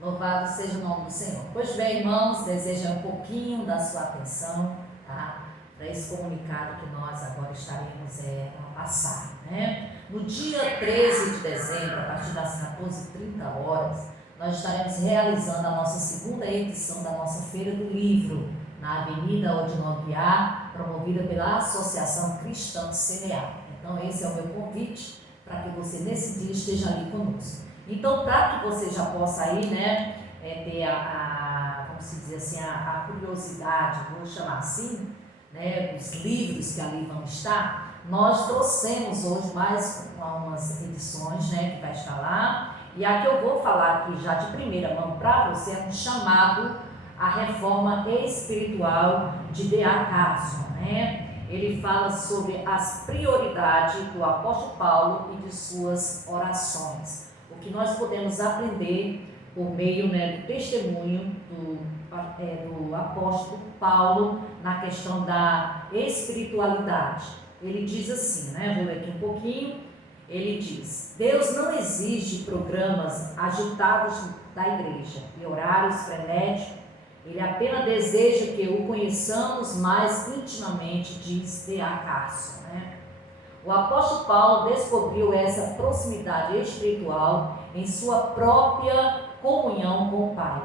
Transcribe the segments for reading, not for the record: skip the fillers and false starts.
Louvado seja o nome do Senhor. Pois bem, irmãos, desejo um pouquinho da sua atenção, tá? Para esse comunicado que nós agora estaremos a passar, né? No dia 13 de dezembro, a partir das 14h30, nós estaremos realizando a nossa segunda edição da nossa Feira do Livro, na Avenida Odilon Aguiar, promovida pela Associação Cristã Semear. Então, esse é o meu convite para que você, nesse dia, esteja ali conosco. Então, para que você já possa aí, né, ter vamos dizer assim, a curiosidade, vou chamar assim, né, dos livros que ali vão estar, nós trouxemos hoje mais umas edições, né, que vai estar lá, e a que eu vou falar aqui já de primeira mão para você é um chamado à reforma espiritual de D.A. Carson, né? Ele fala sobre as prioridades do apóstolo Paulo e de suas orações. O que nós podemos aprender por meio, né, do testemunho do apóstolo Paulo na questão da espiritualidade. Ele diz assim, né? Vou ler aqui um pouquinho. Ele diz: Deus não exige programas agitados da igreja e horários frenéticos. Ele apenas deseja que o conheçamos mais intimamente, diz D.A. Carson, né? O apóstolo Paulo descobriu essa proximidade espiritual em sua própria comunhão com o Pai.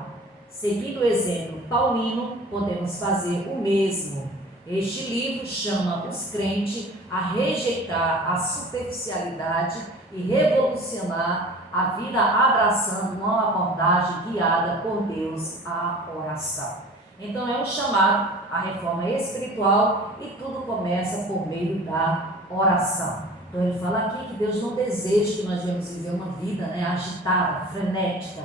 Seguindo o exemplo paulino, podemos fazer o mesmo. Este livro chama os crentes a rejeitar a superficialidade e revolucionar a vida abraçando uma abordagem guiada por Deus à oração. Então é um chamado à reforma espiritual e tudo começa por meio da oração. Então ele fala aqui que Deus não deseja que nós venhamos viver uma vida, né, agitada, frenética,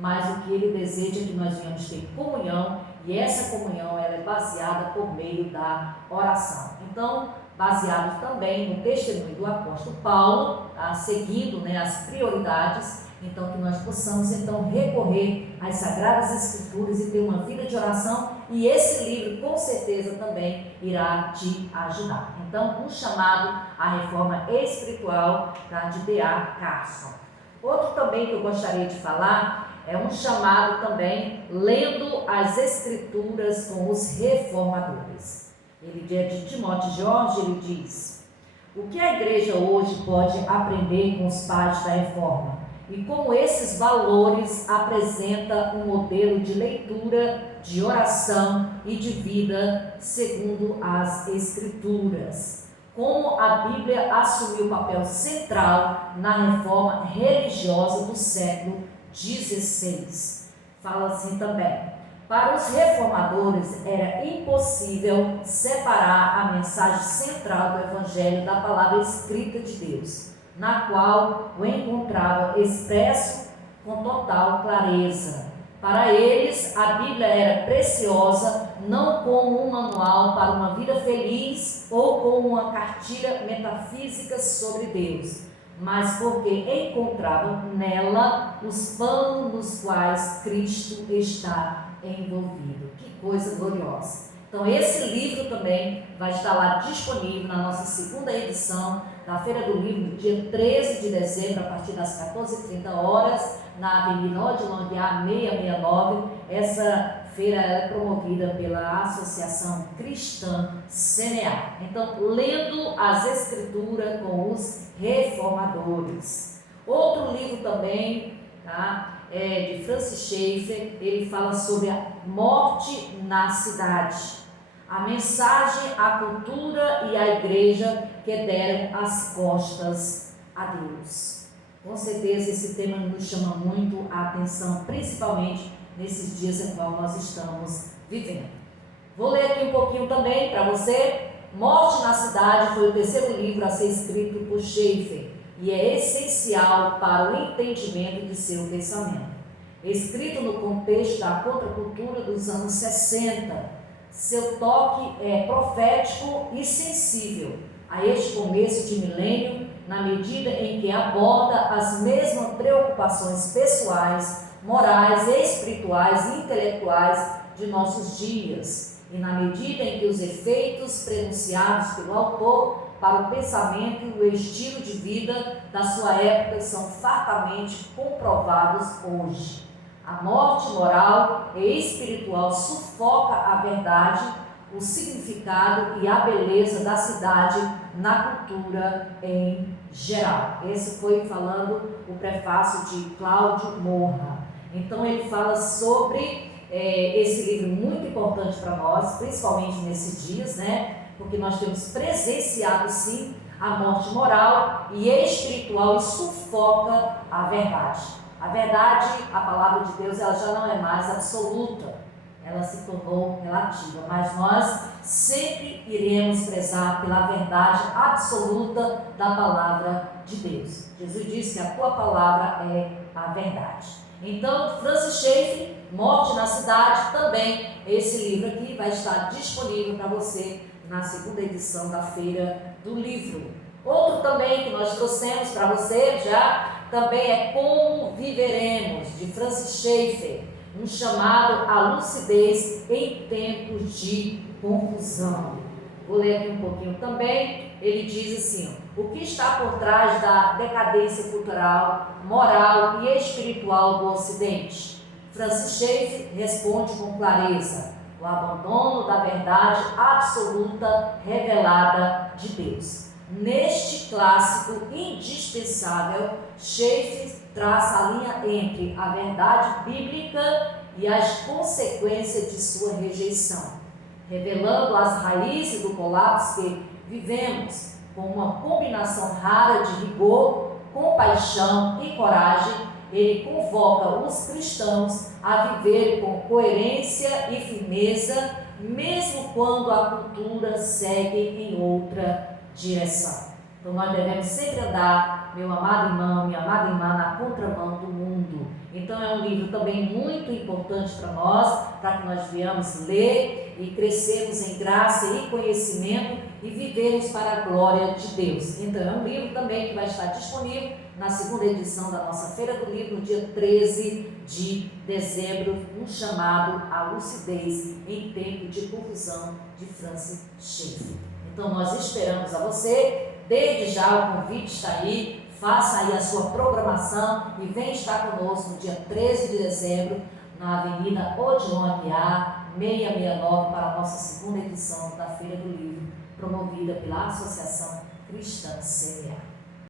mas o que ele deseja é que nós venhamos ter comunhão, e essa comunhão ela é baseada por meio da oração. Então, baseado também no testemunho do apóstolo Paulo, tá, seguindo, né, as prioridades, então que nós possamos então recorrer às Sagradas Escrituras e ter uma vida de oração, e esse livro com certeza também irá te ajudar. Então, um chamado à reforma espiritual, tá, de D.A. Carson. Outro também que eu gostaria de falar é um chamado também lendo as Escrituras com os reformadores. Ele de Timóteo Jorge, ele diz: o que a igreja hoje pode aprender com os pais da reforma? E como esses valores apresentam um modelo de leitura, de oração e de vida segundo as Escrituras. Como a Bíblia assumiu o papel central na reforma religiosa do século XVI. Fala assim também: para os reformadores era impossível separar a mensagem central do Evangelho da palavra escrita de Deus, na qual o encontrava expresso com total clareza. Para eles, a Bíblia era preciosa não como um manual para uma vida feliz ou como uma cartilha metafísica sobre Deus, mas porque encontravam nela os planos nos quais Cristo está envolvido. Que coisa gloriosa! Então esse livro também vai estar lá disponível na nossa segunda edição da Feira do Livro, no dia 13 de dezembro, a partir das 14h30, na Avenida Odilon Aguiar 669. Essa feira é promovida pela Associação Cristã Semear. Então, lendo as Escrituras com os reformadores. Outro livro também, tá, é de Francis Schaeffer. Ele fala sobre a morte na cidade, a mensagem, a cultura e a igreja que deram as costas a Deus. Com certeza esse tema nos chama muito a atenção, principalmente nesses dias em qual nós estamos vivendo. Vou ler aqui um pouquinho também para você. Morte na Cidade foi o terceiro livro a ser escrito por Schaeffer e é essencial para o entendimento de seu pensamento. Escrito no contexto da contracultura dos anos 60, seu toque é profético e sensível a este começo de milênio, na medida em que aborda as mesmas preocupações pessoais, morais, espirituais e intelectuais de nossos dias, e na medida em que os efeitos prenunciados pelo autor para o pensamento e o estilo de vida da sua época são fartamente comprovados hoje. A morte moral e espiritual sufoca a verdade, o significado e a beleza da cidade na cultura em geral. Esse foi falando o prefácio de Cláudio Morra. Então ele fala sobre esse livro muito importante para nós, principalmente nesses dias, né? Porque nós temos presenciado sim a morte moral e espiritual e sufoca a verdade. A verdade, a palavra de Deus, ela já não é mais absoluta, ela se tornou relativa, mas nós sempre iremos prezar pela verdade absoluta da palavra de Deus. Jesus disse que a tua palavra é a verdade. Então, Francis Schaeffer, Morte na Cidade, também esse livro aqui vai estar disponível para você na segunda edição da Feira do Livro. Outro também que nós trouxemos para você já, também é Como Viveremos, de Francis Schaeffer, um chamado à lucidez em tempos de confusão. Vou ler aqui um pouquinho também. Ele diz assim: o que está por trás da decadência cultural, moral e espiritual do Ocidente? Francis Schaeffer responde com clareza: o abandono da verdade absoluta revelada de Deus. Neste clássico indispensável, Schaeffer traça a linha entre a verdade bíblica e as consequências de sua rejeição, revelando as raízes do colapso que vivemos, com uma combinação rara de rigor, compaixão e coragem. Ele convoca os cristãos a viver com coerência e firmeza, mesmo quando a cultura segue em outra direção. Então nós devemos sempre andar, meu amado irmão, minha amada irmã, na contramão do mundo. Então é um livro também muito importante para nós, para que nós venhamos ler e crescermos em graça e conhecimento e vivermos para a glória de Deus. Então é um livro também que vai estar disponível na segunda edição da nossa Feira do Livro, no dia 13 de dezembro, um chamado à lucidez em tempo de confusão, de Francis Schaeffer. Então nós esperamos a você, desde já o convite está aí, faça aí a sua programação e venha estar conosco no dia 13 de dezembro, na Avenida Odilon Aguiar, 669, para a nossa segunda edição da Feira do Livro, promovida pela Associação Cristã CNA.